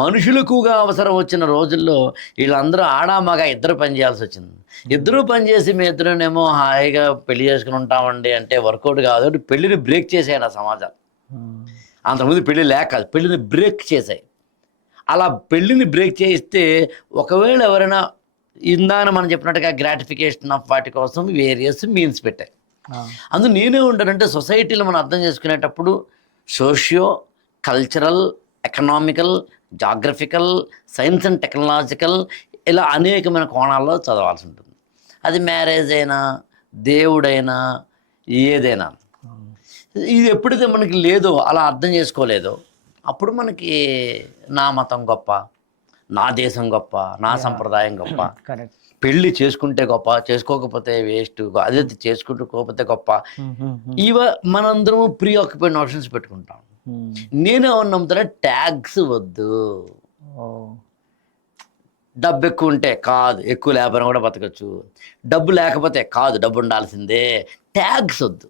మనుషులకుగా అవసరం వచ్చిన రోజుల్లో వీళ్ళందరూ మగ ఇద్దరు పని చేయాల్సి వచ్చింది. ఇద్దరూ పని చేసి మీ ఇద్దరునేమో హాయిగా పెళ్లి చేసుకుని ఉంటామండి అంటే వర్కౌట్ కాదు. పెళ్లిని బ్రేక్ చేసాయి ఆ సమాజాలు. అంతకుముందు పెళ్లి లేక కాదు, పెళ్లిని బ్రేక్ చేశాయి. అలా పెళ్లిని బ్రేక్ చేయిస్తే ఒకవేళ ఎవరైనా ఇందాక మనం చెప్పినట్టుగా గ్రాటిఫికేషన్ ఆఫ్ వాటి కోసం వేరియస్ మీన్స్ పెట్టాయి. అందులో నేనే ఉంటానంటే సొసైటీలో మనం అర్థం చేసుకునేటప్పుడు socio cultural, economical, geographical, science and technological ఇలా అనేకమైన కోణాల్లో చదవాల్సి ఉంటుంది. అది మ్యారేజ్ అయినా దేవుడైనా ఏదైనా. ఇది ఎప్పుడైతే మనకి లేదో అలా అర్థం చేసుకోలేదో అప్పుడు మనకి నా మతం గొప్ప, నా దేశం గొప్ప, నా సంప్రదాయం గొప్ప, పెళ్ళి చేసుకుంటే గొప్ప, చేసుకోకపోతే వేస్ట్, అదే చేసుకోకపోతే గొప్ప, మనందరం ప్రీ ఆక్యుపైడ్ ఆప్షన్స్ పెట్టుకుంటాం. నేనేమన్నా నమ్ముతున్నా, ట్యాగ్స్ వద్దు. డబ్బు ఎక్కువ ఉంటే కాదు, ఎక్కువ లేకపోయినా కూడా బతకచ్చు. డబ్బు లేకపోతే కాదు, డబ్బు ఉండాల్సిందే. ట్యాగ్స్ వద్దు.